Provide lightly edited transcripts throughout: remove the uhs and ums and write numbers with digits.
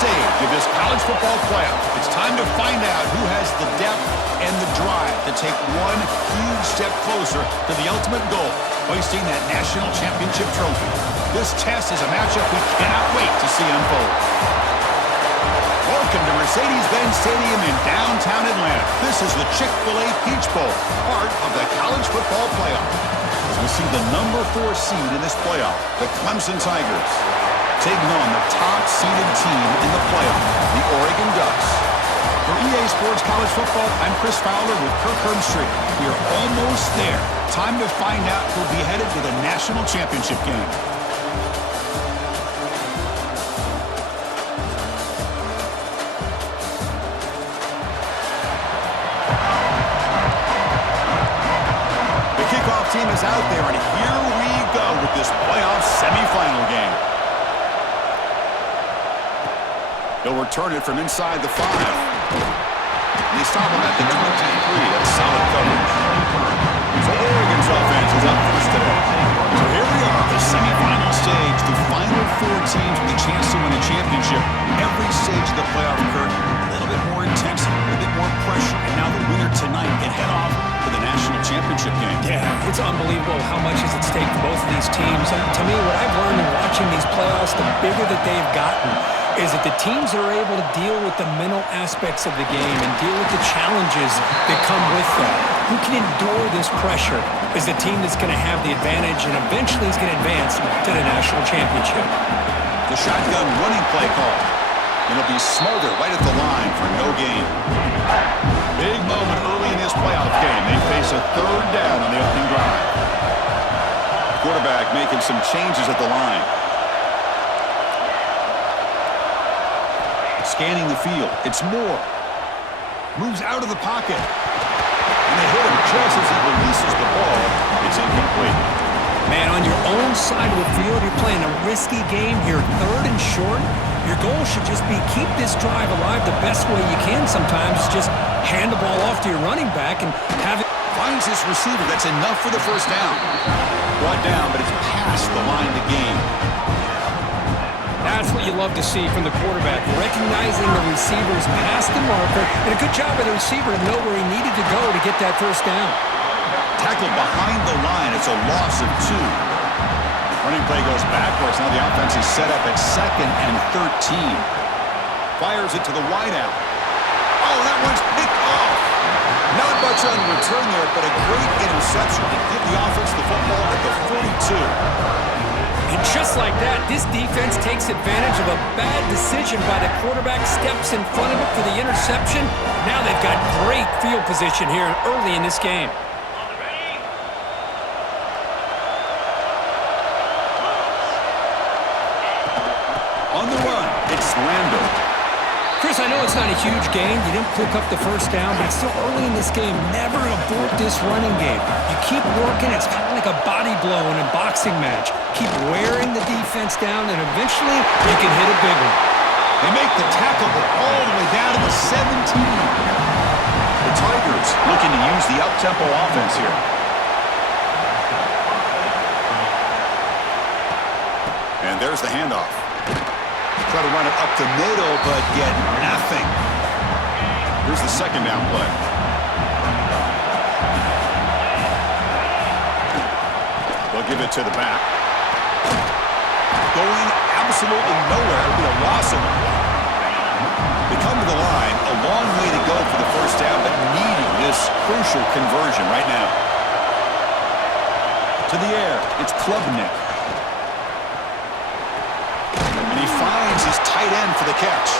stage of this college football playoff. It's time to find out who has the depth and the drive to take one huge step closer to the ultimate goal, hoisting that national championship trophy. This test is a matchup we cannot wait to see unfold. Welcome to Mercedes-Benz Stadium in downtown Atlanta. This is the Chick-fil-A Peach Bowl, part of the college football playoff. As we see the number 4 seed in this playoff, the Clemson Tigers, taking on the top-seeded team in the playoff, the Oregon Ducks. For EA Sports College Football, I'm Chris Fowler with Kirk Herbstreit. We are almost there. Time to find out who'll be headed to the national championship game. The kickoff team is out there, and here we go with this playoff semifinal game. They'll return it from inside the 5. And they stop him at the 23. That's solid coverage. So Oregon's offense is up first today. So here we are, the semifinal stage. The final 4 teams with a chance to win a championship. Every stage of the playoff, Kirk, a little bit more intensity, a little bit more pressure. And now the winner tonight can head off to the national championship game. Yeah, it's unbelievable how much is at stake for both of these teams. And to me, what I've learned in watching these playoffs, the bigger that they've gotten, is that the teams that are able to deal with the mental aspects of the game and deal with the challenges that come with that. Who can endure this pressure is the team that's going to have the advantage and eventually is going to advance to the national championship. The shotgun running play call. And it'll be Smolder right at the line for no gain. Big moment early in this playoff game. They face a 3rd down on the opening drive. Quarterback making some changes at the line. Scanning the field. It's Moore. Moves out of the pocket. And they hit him just as he releases the ball. It's incomplete. Man, on your own side of the field, you're playing a risky game here. 3rd and short. Your goal should just be keep this drive alive the best way you can sometimes. Just hand the ball off to your running back and have it. Finds this receiver. That's enough for the first down. Brought down, but it's past the line to gain. That's what you love to see from the quarterback, recognizing the receivers past the marker, and a good job by the receiver to know where he needed to go to get that first down. Tackled behind the line. It's a loss of 2. Running play goes backwards. Now the offense is set up at 2nd and 13. Fires it to the wideout. Oh, that one's picked off. Not much on the return there, but a great interception to give the offense the football at the 42. And just like that, this defense takes advantage of a bad decision by the quarterback, steps in front of it for the interception. Now they've got great field position here early in this game. On the run, it's Lando. Chris, I know it's not a huge gain. You didn't pick up the first down, but it's still early in this game. Never abort this running game. You keep working. It's kind of like a body blow in a boxing match. Keep wearing the defense down, and eventually you can hit a big one. They make the tackle go all the way down to the 17. The Tigers looking to use the up-tempo offense here. And there's the handoff. Try to run it up the middle, but get nothing. Here's the 2nd down play. They'll give it to the back. Going absolutely nowhere. It'll be a loss of the play. They come to the line. A long way to go for the first down, but needing this crucial conversion right now. To the air. It's Klubnik. Finds his tight end for the catch.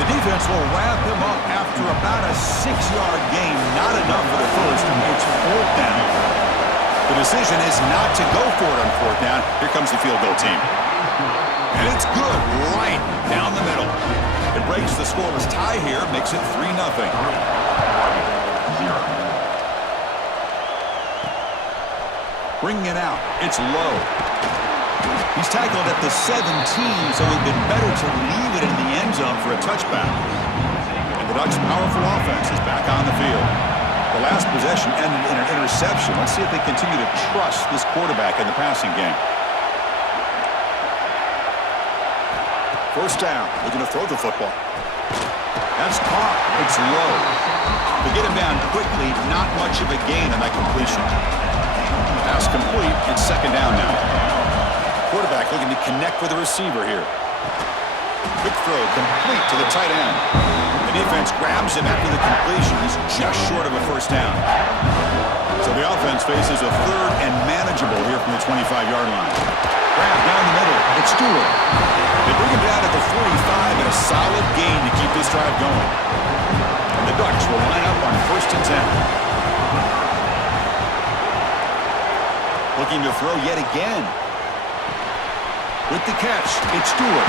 The defense will wrap him up after about a 6-yard gain. Not enough for the first. It's 4th down. The decision is not to go for it on 4th down. Here comes the field goal team. And it's good right down the middle. It breaks the scoreless tie here, makes it 3-0. Bringing it out. It's low. He's tackled at the 17, so it would have been better to leave it in the end zone for a touchback. And the Ducks' powerful offense is back on the field. The last possession ended in an interception. Let's see if they continue to trust this quarterback in the passing game. First down, looking to throw the football. That's caught. It's low. They get him down quickly, not much of a gain on that completion. Pass complete. It's second down now. Quarterback looking to connect with the receiver here. Quick throw, complete to the tight end. The defense grabs him after the completion. He's just short of a first down. So the offense faces a third and manageable here from the 25-yard line. Grab down the middle. It's Stewart. They bring him down at the 45 and a solid gain to keep this drive going. And the Ducks will line up on first and 10. Looking to throw yet again. With the catch, it's Stewart.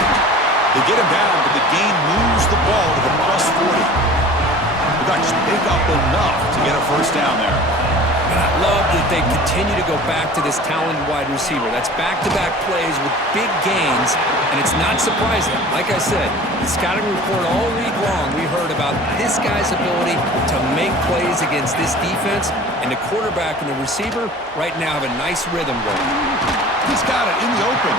They get him down, but the gain moves the ball to the plus 40. The Ducks pick up enough to get a first down there. And I love that they continue to go back to this talented wide receiver. That's back-to-back plays with big gains, and it's not surprising. Like I said, the scouting report all week long, we heard about this guy's ability to make plays against this defense, and the quarterback and the receiver right now have a nice rhythm going. He's got it in the open.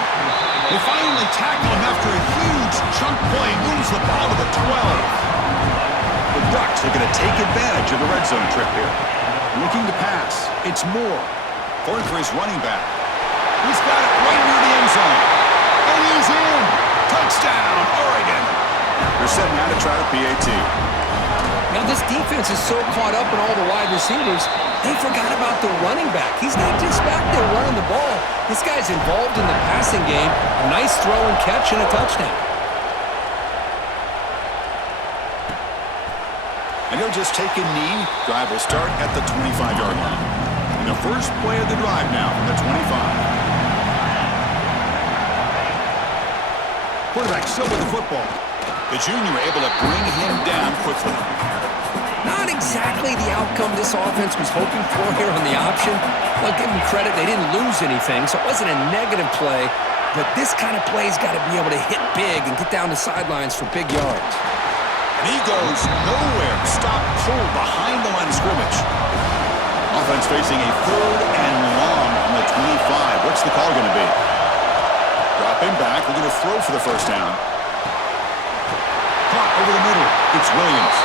They finally tackle him after a huge chunk play. Moves the ball to the 12. The Ducks are going to take advantage of the red zone trip here. Looking to pass. It's Moore. Going for his running back. He's got it right near the end zone. And he's in. Touchdown, Oregon. They're setting out to try to PAT. Now this defense is so caught up in all the wide receivers, they forgot about the running back. He's not just back there running the ball. This guy's involved in the passing game. A nice throw and catch and a touchdown. And he'll just take a knee. Drive will start at the 25-yard line. And the first play of the drive now from the 25. Quarterback still with the football. The junior able to bring him down quickly. Not exactly the outcome this offense was hoping for here on the option. I'll give them credit. They didn't lose anything, so it wasn't a negative play. But this kind of play's got to be able to hit big and get down the sidelines for big yards. And he goes nowhere. Stop pulled behind the line of scrimmage. Offense facing a third and long on the 25. What's the call going to be? Dropping back. We're going to throw for the first down. Caught over the middle. It's Williams.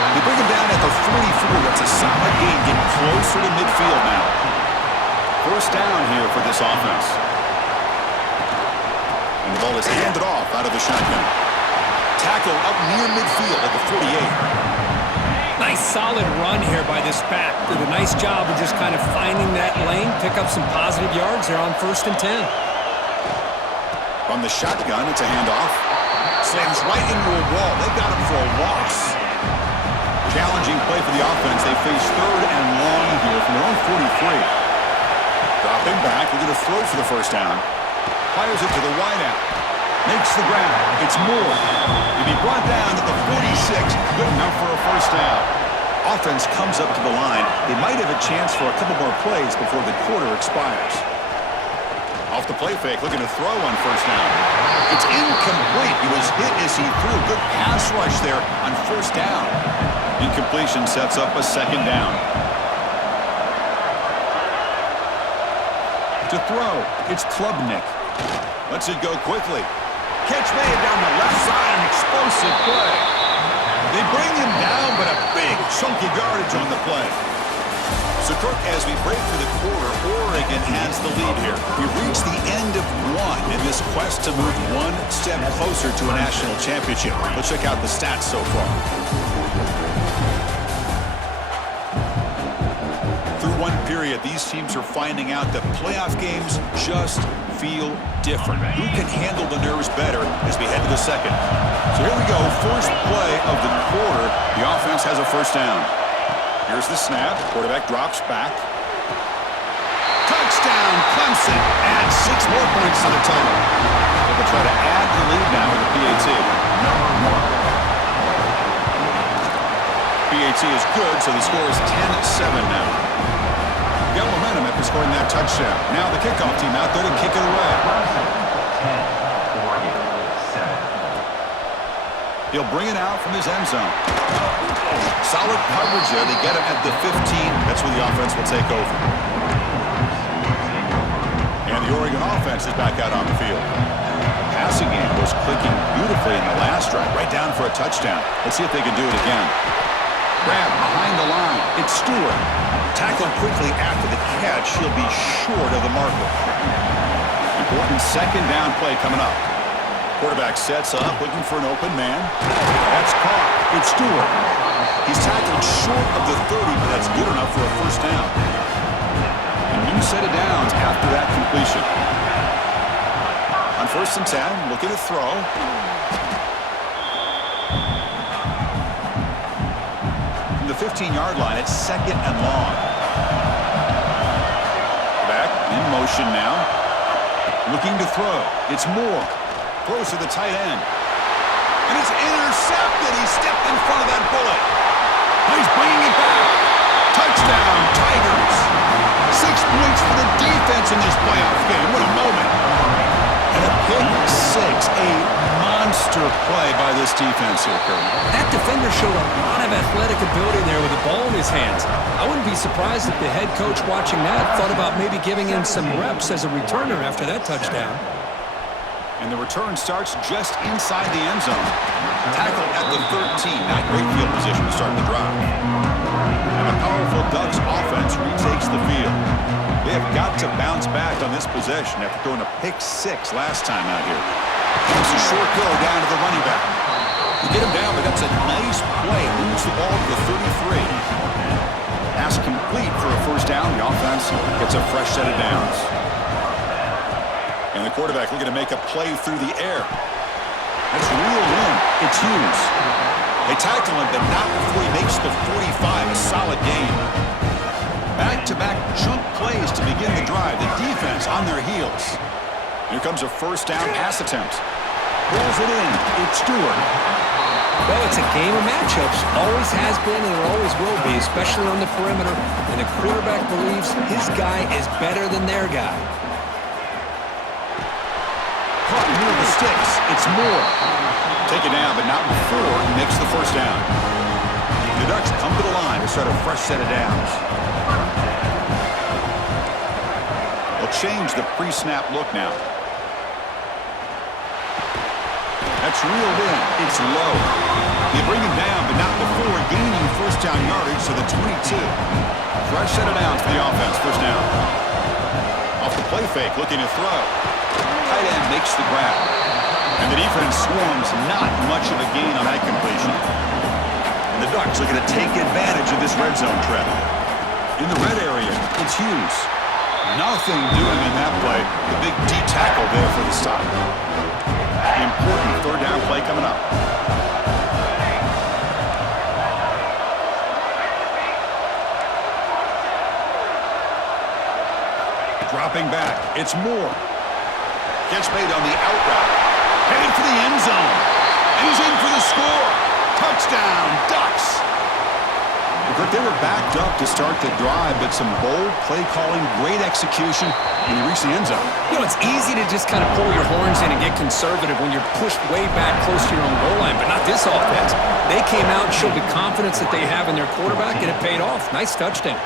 They bring him down at the 44. That's a solid gain. Getting closer to midfield now. First down here for this offense. And the ball is handed off out of the shotgun. Tackle up near midfield at the 48. Nice solid run here by this back. Did a nice job of just kind of finding that lane, pick up some positive yards there on first and 10. From the shotgun, it's a handoff. Slams right into a wall. They got him for a loss. Challenging play for the offense. They face third and long here from their own 43. Dropping back. We're going to throw for the first down. Fires it to the wideout. Makes the grab. It's Moore. He'll be brought down at the 46. Good enough for a first down. Offense comes up to the line. They might have a chance for a couple more plays before the quarter expires. Off the play fake, looking to throw on first down. It's incomplete. He was hit as he threw. Good pass rush there on first down. Incompletion sets up a second down. To throw, it's Klubnik. Lets it go quickly. Catch made down the left side, an explosive play. They bring him down, but a big chunky yardage on the play. So, Kirk, as we break for the quarter, Oregon has the lead here. We've reached the end of one in this quest to move one step closer to a national championship. Let's check out the stats so far. Through one period, these teams are finding out that playoff games just feel different. Who can handle the nerves better as we head to the second? So here we go, first play of the quarter. The offense has a first down. Here's the snap. Quarterback drops back. Touchdown, Clemson. Adds 6 more points to the total. They'll try to add the lead now with the PAT. PAT is good, so the score is 10-7 now. Got momentum after scoring that touchdown. Now the kickoff team out there to kick it away. He'll bring it out from his end zone. Solid coverage there. They get him at the 15. That's where the offense will take over. And the Oregon offense is back out on the field. passing game was clicking beautifully in the last drive, right down for a touchdown. Let's see if they can do it again. Grab behind the line. It's Stewart. Tackled quickly after the catch. He'll be short of the marker. Important second down play coming up. Quarterback sets up, looking for an open man. That's caught. It's Stewart. He's tackled short of the 30, but that's good enough for a first down. A new set of downs after that completion. On 1st and 10, looking to throw. From the 15-yard line, it's 2nd and long. Back in motion now. Looking to throw. It's Moore. Throws to the tight end. And it's intercepted. He stepped in front of that bullet. He's bringing it back. Touchdown, Tigers. 6 points for the defense in this playoff game. What a moment. And a pick six. A monster play by this defense here, Kurt. That defender showed a lot of athletic ability there with the ball in his hands. I wouldn't be surprised if the head coach watching that thought about maybe giving him some reps as a returner after that touchdown. And the return starts just inside the end zone. Tackle at the 13. Not great field position to start the drive. And a powerful Ducks offense retakes the field. They have got to bounce back on this possession after throwing a pick six last time out here. It's a short go down to the running back. You get him down, but that's a nice play. Moves the ball to the 33. Pass complete for a first down. The offense gets a fresh set of downs. And the quarterback looking to make a play through the air. That's reeled in. It's Hughes. They tackle him, but not before he makes the 45. A solid game. Back-to-back chunk plays to begin the drive. The defense on their heels. Here comes a first down pass attempt. Pulls it in. It's Stewart. Well, it's a game of matchups. Always has been and it always will be, especially on the perimeter. And the quarterback believes his guy is better than their guy. Caught near the sticks. It's Moore. Take it down, but not before he makes the first down. The Ducks come to the line to start a fresh set of downs. They'll change the pre-snap look now. That's reeled in. It's low. They bring him down, but not before gaining first down yardage to the 22. Fresh set of downs for the offense. First down. Off the play fake, looking to throw. Tight end makes the grab. And the defense swarms. Not much of a gain on that completion. And the Ducks looking to take advantage of this red zone trap. In the red area, it's Hughes. Nothing doing in that play. The big D tackle there for the stop. Important third down play coming up. Dropping back. It's Moore. Gets made on the out route. Headed for the end zone. And he's in for the score. Touchdown, Ducks. They were backed up to start the drive, but some bold play calling, great execution, and he reached the end zone. You know, it's easy to just kind of pull your horns in and get conservative when you're pushed way back close to your own goal line, but not this offense. They came out, showed the confidence that they have in their quarterback, and it paid off. Nice touchdown.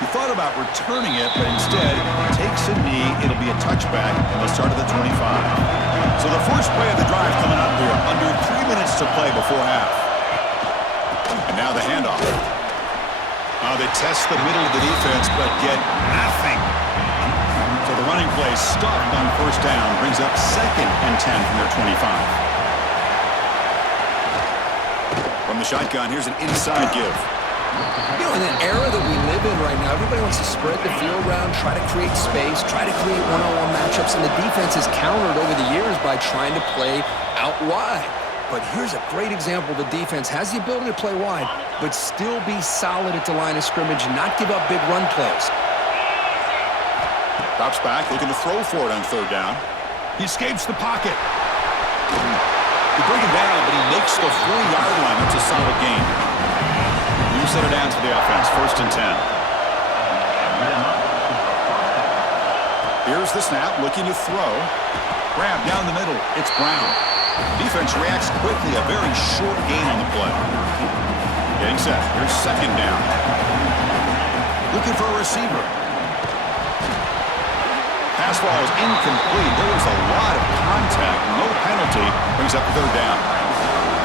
He thought about returning it, but instead takes a knee. It'll be a touchback, and they'll start at the 25. So the first play of the drive coming up here, under 3 minutes to play before half. And now the handoff. They test the middle of the defense, but get nothing. So the running play stopped on first down, brings up 2nd and 10 from their 25. From the shotgun, here's an inside give. You know, in the era that we live in right now, everybody wants to spread the field around, try to create space, try to create one-on-one matchups, and the defense has countered over the years by trying to play out wide. But here's a great example. The defense has the ability to play wide, but still be solid at the line of scrimmage and not give up big run plays. Drops back, looking to throw for it on third down. He escapes the pocket. They bring him down, but he makes the 40-yard line. That's a solid gain. New set of downs for the offense, 1st and 10. Here's the snap, looking to throw. Grab down the middle. It's Brown. Defense reacts quickly, a very short gain on the play. Getting set. Here's 2nd down. Looking for a receiver. pass ball is incomplete. There was a lot of contact. No penalty. Brings up third down.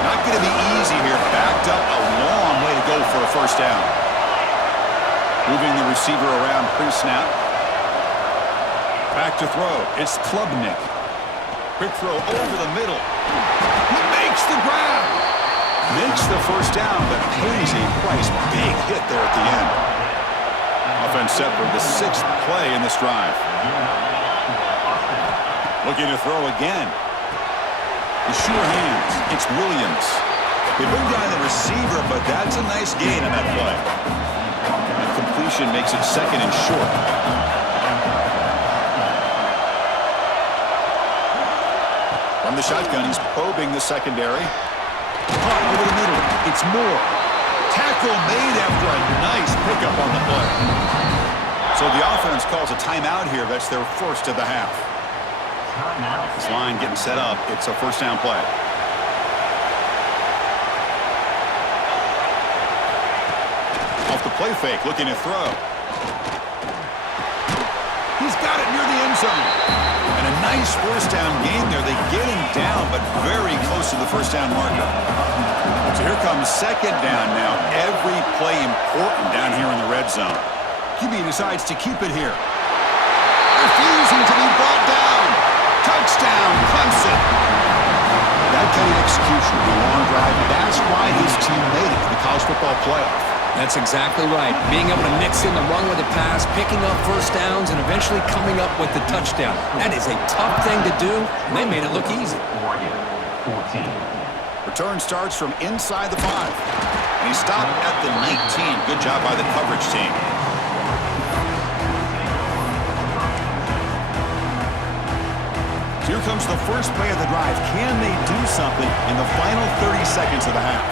Not going to be easy here. Backed up a long way to go for a first down. Moving the receiver around pre-snap. Back to throw. It's Klubnik. Quick throw over the middle. He makes the grab. Makes the first down, but pays a price. Big hit there at the end. Offense set for the 6th play in this drive. Looking to throw again. The sure hands. It's Williams. They bring down the receiver, but that's a nice gain on that play. That completion makes it 2nd and short. From the shotgun, he's probing the secondary. Caught over the middle. It's Moore. Tackle made after a nice pickup on the play. So the offense calls a timeout here. That's their first of the half. This line getting set up. It's a first down play. Off the play fake, looking to throw. He's got it near the end zone. And a nice first down gain there. They get him down, but very close to the first down marker. So here comes 2nd down now. Every play important down here in the red zone. QB decides to keep it here. Refusing to be brought down. Touchdown, Clemson. That kind of execution of the long drive, that's why his team made it to the college football playoff. That's exactly right. Being able to mix in the run with the pass, picking up first downs, and eventually coming up with the touchdown. That is a tough thing to do, and they made it look easy. Return starts from inside the 5. And he stopped at the 19. Good job by the coverage team. Here comes the first play of the drive. Can they do something in the final 30 seconds of the half?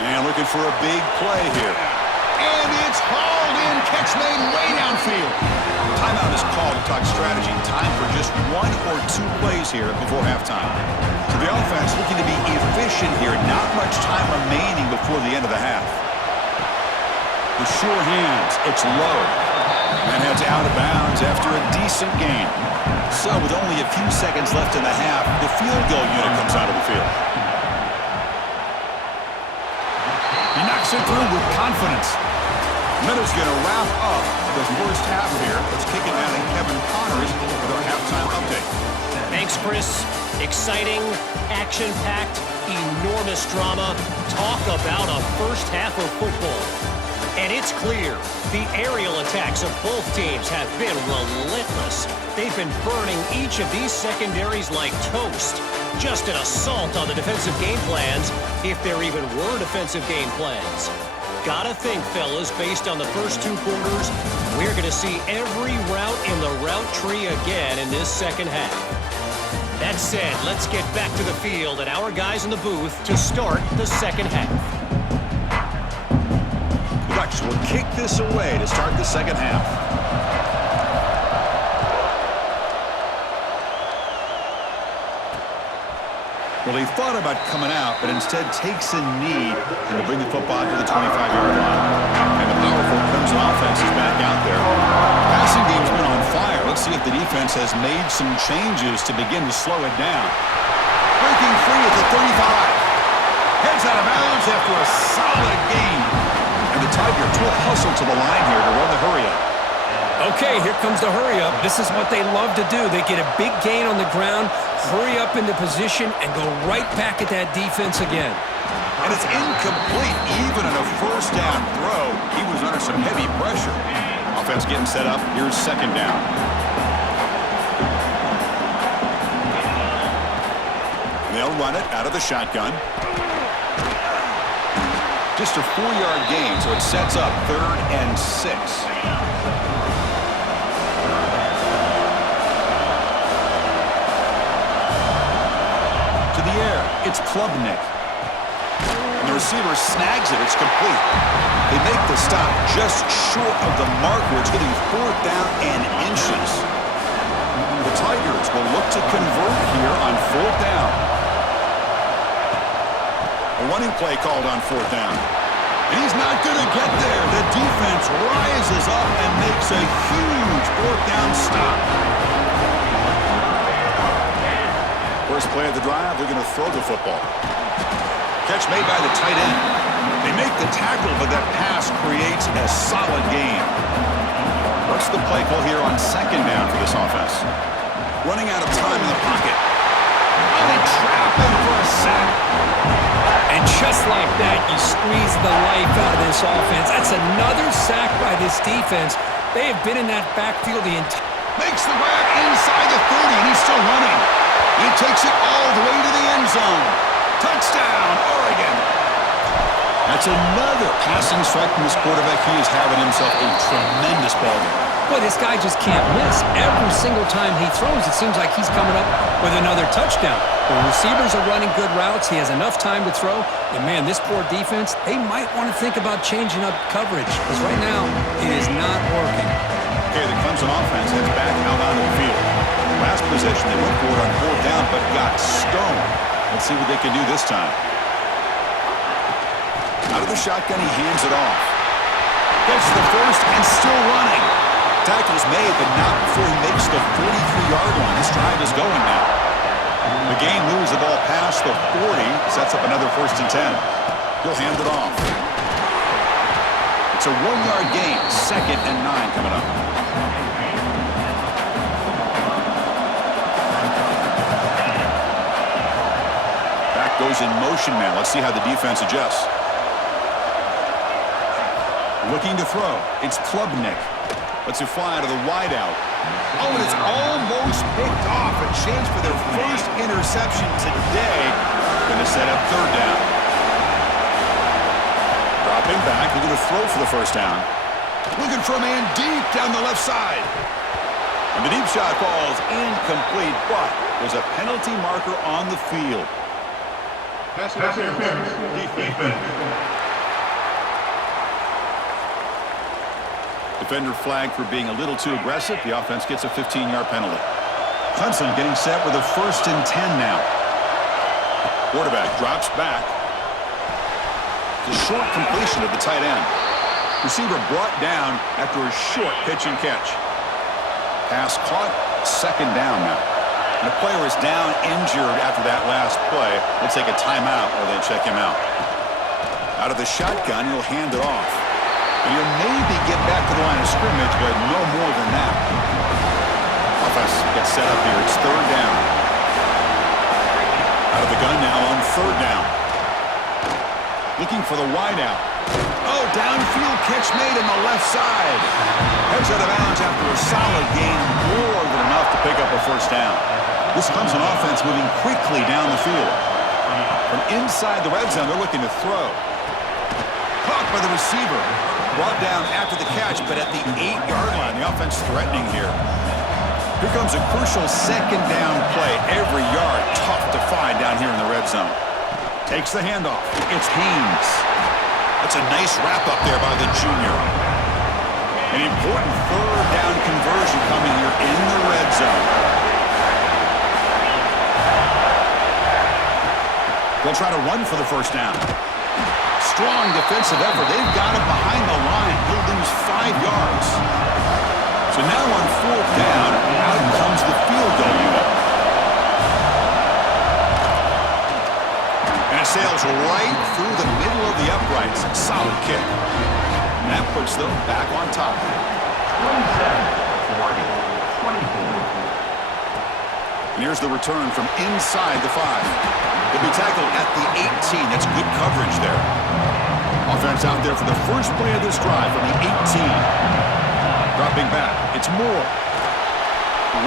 And looking for a big play here. And it's hauled in. Catch made way downfield. Timeout is called to talk strategy. Time for just 1 or 2 plays here before halftime. So the offense looking to be efficient here. Not much time remaining before the end of the half. The sure hands. It's low. And heads out of bounds after a decent gain. So with only a few seconds left in the half, the field goal unit comes out of the field. He knocks it through with confidence. Miller's going to wrap up the first half here. Let's kick it down to Kevin Connors with our halftime update. Thanks, Chris. Exciting, action-packed, enormous drama. Talk about a first half of football. And it's clear, the aerial attacks of both teams have been relentless. They've been burning each of these secondaries like toast. Just an assault on the defensive game plans, if there even were defensive game plans. Gotta think, fellas, based on the first 2 quarters, we're gonna see every route in the route tree again in this second half. That said, let's get back to the field and our guys in the booth to start the second half. Ducks will kick this away to start the second half. Well, he thought about coming out, but instead takes a knee and will bring the football to the 25-yard line. And the powerful Clemson offense is back out there. Passing game's been on fire. Let's see if the defense has made some changes to begin to slow it down. Breaking free at the 35. Heads out of bounds after a solid gain. And the Tigers will hustle to the line here to run the hurry-up. Okay, here comes the hurry-up. This is what they love to do. They get a big gain on the ground, hurry up into position, and go right back at that defense again. And it's incomplete. Even on a first down throw, he was under some heavy pressure. Offense getting set up. Here's second down. They'll run it out of the shotgun. Just a 4-yard gain, so it sets up 3rd and 6. To the air, it's Klubnik. And the receiver snags it. It's complete. They make the stop just short of the marker. It's getting 4th down and inches. The Tigers will look to convert here on 4th down. A running play called on 4th down. And he's not going to get there. The defense rises rises up and makes a huge fourth down stop. First play of the drive, they're going to throw the football. Catch made by the tight end. They make the tackle, but that pass creates a solid gain. What's the play call here on second down for this offense? Running out of time in the pocket. Oh, they trap him for a sack. And just like that, you squeeze the life out of this offense. That's another sack by this defense. They have been in that backfield the entire... Makes the grab inside the 30, and he's still running. He takes it all the way to the end zone. Touchdown, Oregon. That's another passing strike from this quarterback. He is having himself a tremendous ball game. Boy, this guy just can't miss. Every single time he throws, it seems like he's coming up with another touchdown. The receivers are running good routes. He has enough time to throw. And, man, this poor defense, they might want to think about changing up coverage because right now it is not working. Okay, the Clemson offense heads back out onto the field. Last possession, they went for it on fourth down, but got stoned. Let's see what they can do this time. Out of the shotgun, he hands it off. Gets the first and still running. Tackle's made, but not before he makes the 43-yard line. This drive is going now. The game moves the ball past the 40, sets up another 1st and 10. He'll hand it off. It's a 1-yard gain, 2nd and 9 coming up. Back goes in motion now. Let's see how the defense adjusts. Looking to throw. It's Klubnik. Lets it fly out of the wideout. Oh, and it's almost picked off. A chance for their first interception today. Going to set up 3rd down. Dropping back. Looking to throw for the 1st down. Looking for a man deep down the left side. And the deep shot falls incomplete, but there's a penalty marker on the field. Pass interference. Defense. Defender flagged for being a little too aggressive. The offense gets a 15-yard penalty. Clemson getting set with a 1st and 10 now. Quarterback drops back. It's a short completion of the tight end. Receiver brought down after a short pitch and catch. Pass caught, 2nd down now. And the player is down injured after that last play. Looks like a timeout while they check him out. Out of the shotgun, he'll hand it off. And he'll maybe get back to the line of scrimmage, but no more than that. Offense gets set up here. It's 3rd down. Out of the gun now on 3rd down. Looking for the wideout. Oh, downfield catch made on the left side. Heads out of bounds after a solid gain, more than enough to pick up a 1st down. This Clemson offense moving quickly down the field. From inside the red zone, they're looking to throw. Caught by the receiver. Brought down after the catch, but at the 8-yard line. The offense threatening here. Here comes a crucial 2nd down play. Every yard tough to find down here in the red zone. Takes the handoff. It's Haynes. That's a nice wrap-up there by the junior. An important 3rd down conversion coming here in the red zone. They'll try to run for the 1st down. Strong defensive effort. They've got it behind the line. He'll lose 5 yards. So now on 4th down, out comes the field goal unit. And it sails right through the middle of the uprights. Solid kick. And that puts them back on top. 27-24. And here's the return from inside the 5. He'll be tackled at the 18. That's good coverage there. Offense out there for the first play of this drive from the 18. Dropping back. It's Moore.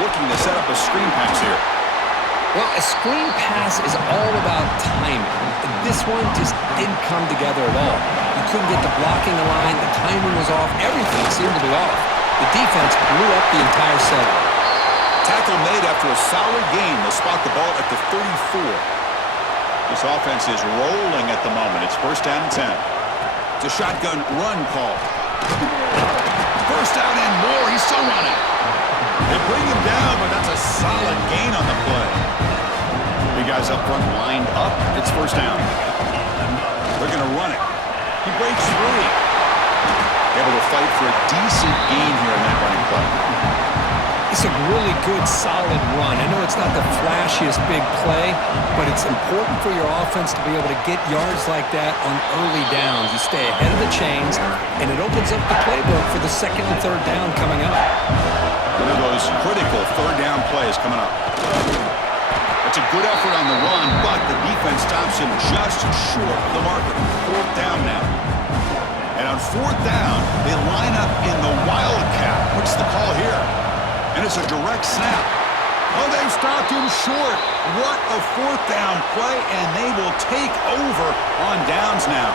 Looking to set up a screen pass here. Well, a screen pass is all about timing. This one just didn't come together at all. You couldn't get the blocking the line. The timing was off. Everything seemed to be off. The defense blew up the entire setup. Tackle made after a solid gain. They'll spot the ball at the 34. This offense is rolling at the moment. It's 1st down and 10. It's a shotgun run call. 1st down and more. He's still running. They bring him down, but that's a solid gain on the play. Big guys up front lined up. It's 1st down. They're going to run it. He breaks free. Able to fight for a decent gain here in that running play. It's a really good, solid run. I know it's not the flashiest big play, but it's important for your offense to be able to get yards like that on early downs. You stay ahead of the chains, and it opens up the playbook for the second and third down coming up. One of those critical third down plays coming up. It's a good effort on the run, but the defense stops him just short of the marker. Fourth down now. And on fourth down, they line up in the wildcat. What's the call here? And it's a direct snap. Oh, they've stopped him short. What a fourth down play, and they will take over on downs now.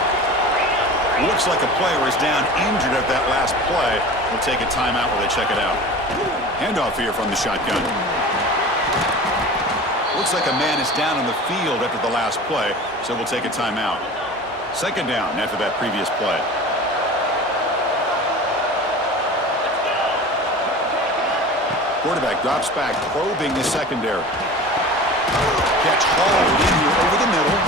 Looks like a player is down injured at that last play. We'll take a timeout while they check it out. Handoff here from the shotgun. Looks like a man is down on the field after the last play, so we'll take a timeout. Second down after that previous play. Quarterback drops back, probing the secondary. Catch hauled in here over the middle.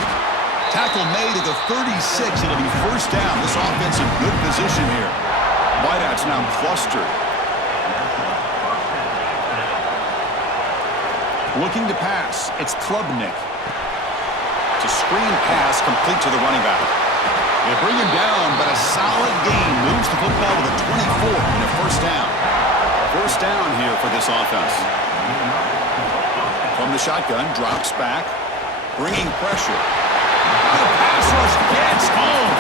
Tackle made at the 36. It'll be first down. This offense in good position here. Wideouts now clustered. Looking to pass. It's Klubnik. It's a screen pass complete to the running back. They bring him down, but a solid gain moves the football to the 24 and a first down. First down here for this offense. From the shotgun, drops back, bringing pressure. The pass rush gets home.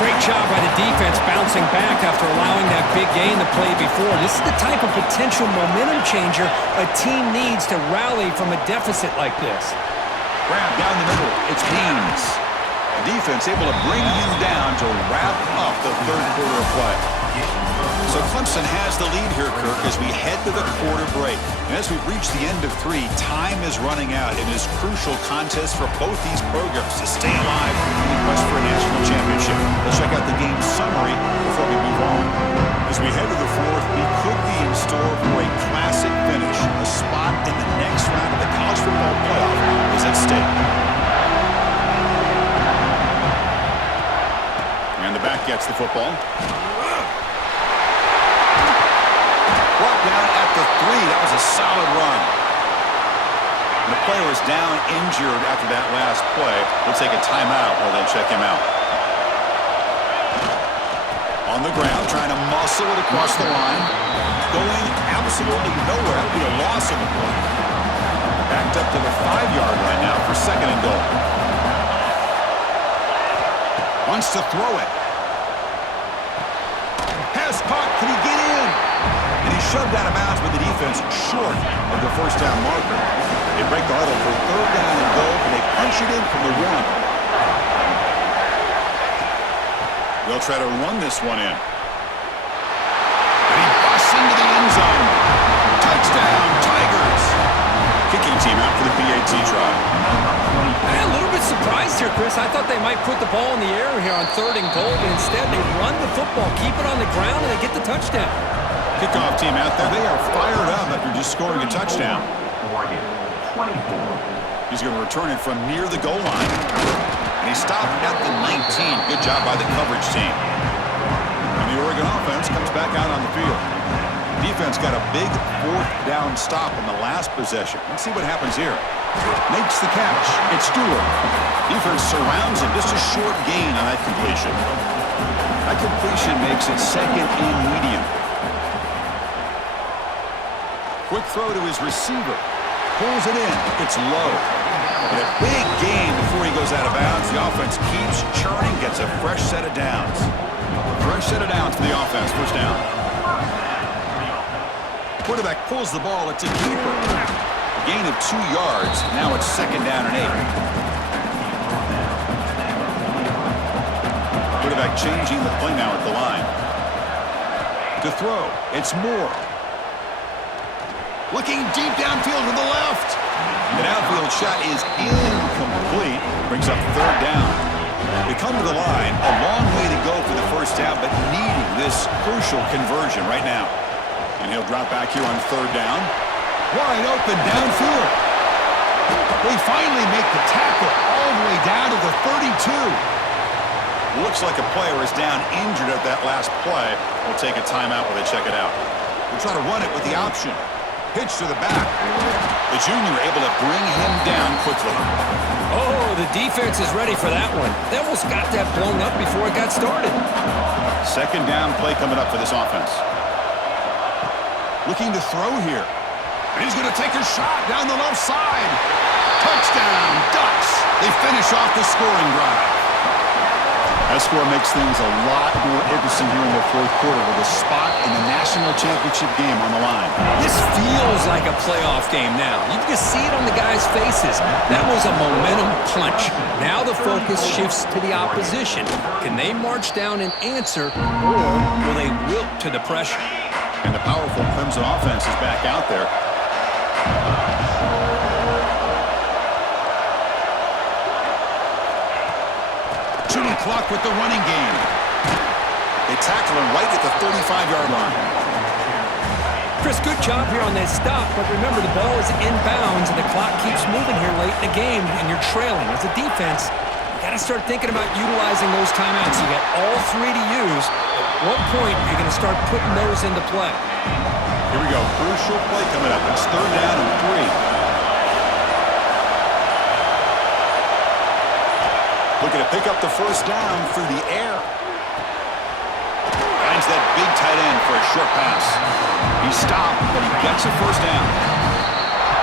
Great job by the defense bouncing back after allowing that big gain the play before. This is the type of potential momentum changer a team needs to rally from a deficit like this. Grab down the middle. It's Haynes. The defense able to bring him down to wrap up the third quarter of play. So Clemson has the lead here, Kirk, as we head to the quarter break. And as we reach the end of 3, time is running out in this crucial contest for both these programs to stay alive in the quest for a national championship. Let's check out the game summary before we move on. As we head to the fourth, we could be in store for a classic finish. A spot in the next round of the college football playoff is at stake. And the back gets the football. Brought down at the 3. That was a solid run. And the player is down injured after that last play. We'll take a timeout while they check him out. On the ground, trying to muscle it across the line. Going absolutely nowhere. It'll be a loss of the play. Backed up to the 5-yard line now for second and goal. Wants to throw it. Pass caught. Can he get in? And he shoved out of bounds with the defense short of the first down marker. They break the huddle for third down and goal, and they punch it in from the 1. They'll try to run this one in. And he busts into the end zone. Touchdown, Tigers. Kicking team out for the PAT try. I'm a little bit surprised here, Chris. I thought they might put the ball in the air here on third and goal, but instead they run the football, keep it on the ground, and they get the touchdown. Kickoff team out there. They are fired up after just scoring a touchdown. He's going to return it from near the goal line. And he stopped at the 19. Good job by the coverage team. And the Oregon offense comes back out on the field. Defense got a big fourth down stop in the last possession. Let's see what happens here. Makes the catch. It's Stewart. Defense surrounds him. Just a short gain on that completion. That completion makes it second and medium. Quick throw to his receiver. Pulls it in. It's low. And a big gain before he goes out of bounds. The offense keeps churning, gets a fresh set of downs. Fresh set of downs for the offense. First down. Quarterback pulls the ball. It's a keeper. A gain of 2 yards. Now it's second down and 8. Quarterback changing the play now at the line. To throw. It's Moore. Looking deep downfield to the left. The downfield shot is incomplete. Brings up third down. They come to the line. A long way to go for the first down, but needing this crucial conversion right now. And he'll drop back here on third down. Wide open downfield. They finally make the tackle all the way down to the 32. Looks like a player is down injured at that last play. We'll take a timeout while they check it out. We'll try to run it with the option. Pitch to the back. The junior able to bring him down quickly. Oh, the defense is ready for that one. They almost got that blown up before it got started. Second down play coming up for this offense. Looking to throw here. And he's going to take a shot down the left side. Touchdown, Ducks. They finish off the scoring drive. That score makes things a lot more interesting here in the fourth quarter with a spot in the national championship game on the line. This feels like a playoff game now. You can just see it on the guys' faces. That was a momentum punch. Now the focus shifts to the opposition. Can they march down and answer, or will they wilt to the pressure? And the powerful Clemson offense is back out there. Shooting clock with the running game. They tackle him right at the 35-yard line. Chris, good job here on that stop, but remember the ball is inbounds and the clock keeps moving here late in the game and you're trailing. As a defense, you got to start thinking about utilizing those timeouts. You got all three to use. At what point are you going to start putting those into play? Here we go. Crucial play coming up. It's third down and 3. Looking to pick up the first down through the air. Finds that big tight end for a short pass. He's stopped, but he gets a first down.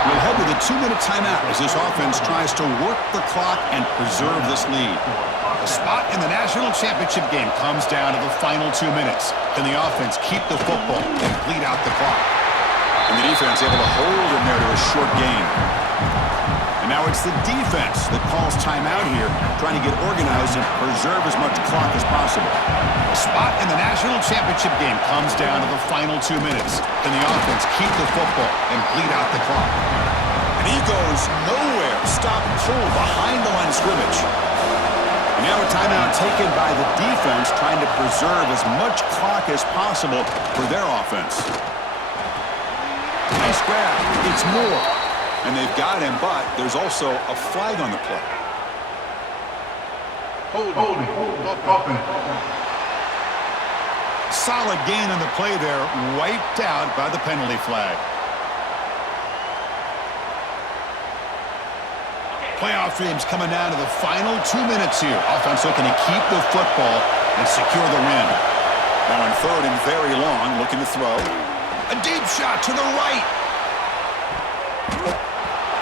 We'll head with a 2-minute timeout as this offense tries to work the clock and preserve this lead. The spot in the national championship game comes down to the final 2 minutes. Can the offense keep the football and bleed out the clock? And the defense able to hold him there to a short gain. And now it's the defense that calls timeout here, trying to get organized and preserve as much clock as possible. The spot in the national championship game comes down to the final 2 minutes. Can the offense keep the football and bleed out the clock? And he goes nowhere. Stop cold behind the line of scrimmage. And now a timeout taken by the defense, trying to preserve as much clock as possible for their offense. Nice grab. It's more. And they've got him, but there's also a flag on the play. Holding. Solid gain on the play there, wiped out by the penalty flag. Playoff dreams coming down to the final 2 minutes here. Offense looking to keep the football and secure the win. Now on third and very long, looking to throw. A deep shot to the right.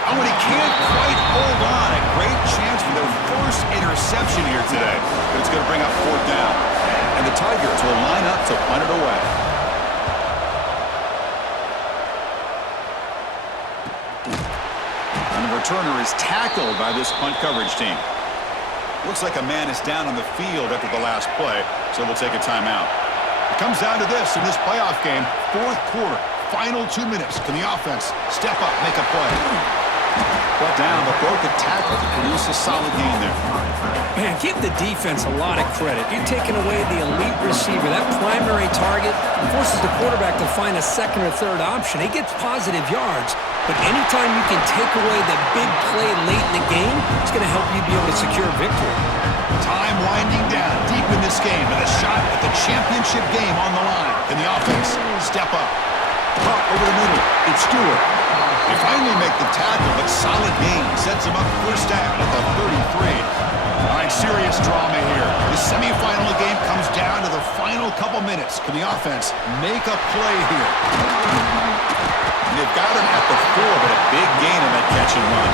Oh, and he can't quite hold on. A great chance for their first interception here today. But it's going to bring up fourth down. And the Tigers will line up to punt it away. And the returner is tackled by this punt coverage team. Looks like a man is down on the field after the last play, so we'll take a timeout. It comes down to this in this playoff game, fourth quarter, final 2 minutes. Can the offense step up, make a play? Brought down, but broke a tackle to produce a solid gain there. Man, give the defense a lot of credit. You're taking away the elite receiver. That primary target forces the quarterback to find a second or third option. He gets positive yards, but anytime you can take away the big play late in the game, it's going to help you be able to secure victory. Time winding down deep in this game, and a shot at the championship game on the line. Can the offense step up? Caught over the middle. It's Stewart. They finally make the tackle, but solid gain sets him up first down at the 33. All right, serious drama here. The semifinal game comes down to the final couple minutes. Can the offense make a play here? And they've got him at the 4, but a big gain on that catch and run.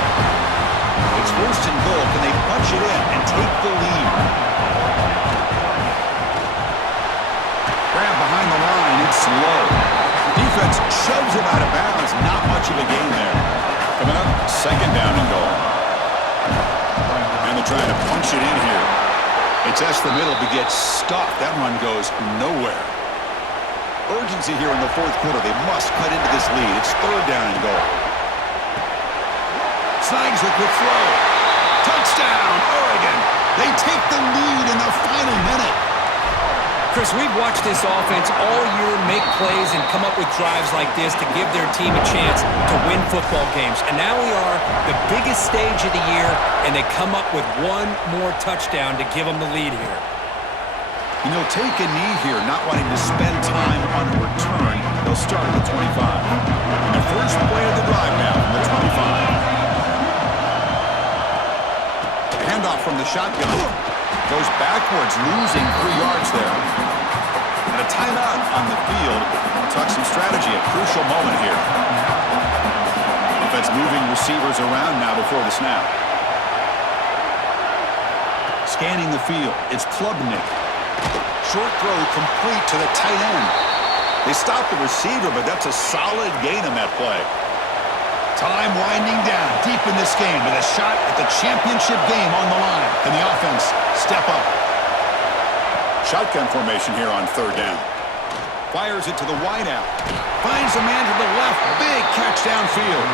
It's first and goal. Can they punch it in and take the lead? Grab behind the line. It's low. Defense shoves him out of bounds. Not much of a gain there. Coming up, second down and goal. And they're trying to punch it in here. They test the middle, but gets stuffed. That run goes nowhere. Urgency here in the fourth quarter. They must cut into this lead. It's third down and goal. Snags with the throw. Touchdown, Oregon. They take the lead in the final minute. Chris, we've watched this offense all year make plays and come up with drives like this to give their team a chance to win football games. And now we are the biggest stage of the year, and they come up with one more touchdown to give them the lead here. And he'll take a knee here, not wanting to spend time on a return. They'll start at the 25. And the first play of the drive now from the 25. Handoff from the shotgun. Goes backwards, losing 3 yards there. And a timeout on the field. We'll talk some strategy, a crucial moment here. Offense moving receivers around now before the snap. Scanning the field, it's Klubnik. Short throw complete to the tight end. They stopped the receiver, but that's a solid gain on that play. Time winding down deep in this game with a shot at the championship game on the line. Can the offense step up? Shotgun formation here on 3rd down. Fires it to the wideout. Finds a man to the left. Big catch downfield.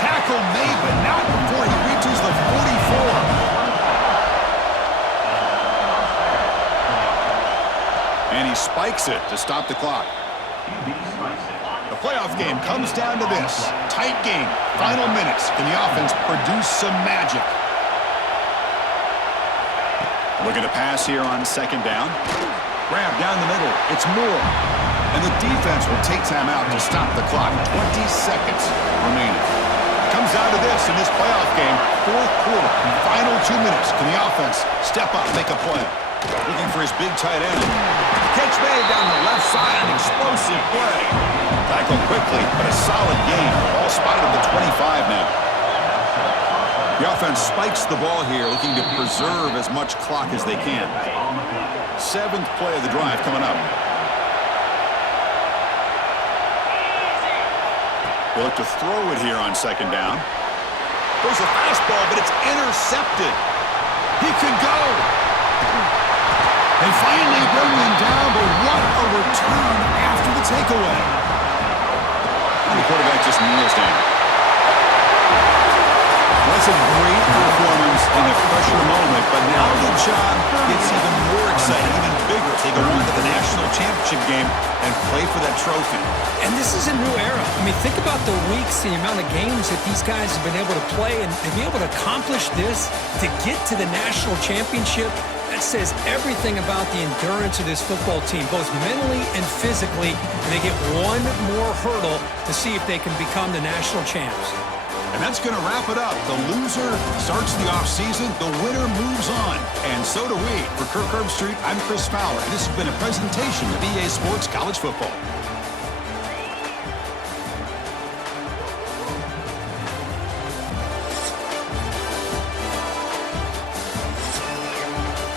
Tackle made, but not before he reaches the 44. And he spikes it to stop the clock. The playoff game comes down to this. Tight game. Final minutes. Can the offense produce some magic? Looking to pass here on 2nd down. Grab down the middle. It's Moore. And the defense will take time out to stop the clock. 20 seconds remaining. Comes down to this in this playoff game. 4th quarter. Final 2 minutes. Can the offense step up, make a play? Looking for his big tight end. Catch made down the left side. An explosive play. Tackled quickly, but a solid game. Ball spotted at the 25 now. The offense spikes the ball here, looking to preserve as much clock as they can. 7th play of the drive coming up. They look to throw it here on 2nd down. There's a fastball, but it's intercepted. He could go. They finally bring him down, but what a return after the takeaway. And the quarterback just kneels down. That's a great performance in the pressure moment, but now the job gets even more exciting, even bigger. They go on to the national championship game and play for that trophy. And this is a new era. I mean, think about the weeks, the amount of games that these guys have been able to play, and to be able to accomplish this, to get to the national championship, that says everything about the endurance of this football team, both mentally and physically. And they get one more hurdle to see if they can become the national champs. And that's going to wrap it up. The loser starts the offseason. The winner moves on. And so do we. For Kirk Herbstreit, I'm Chris Fowler. This has been a presentation of EA Sports College Football.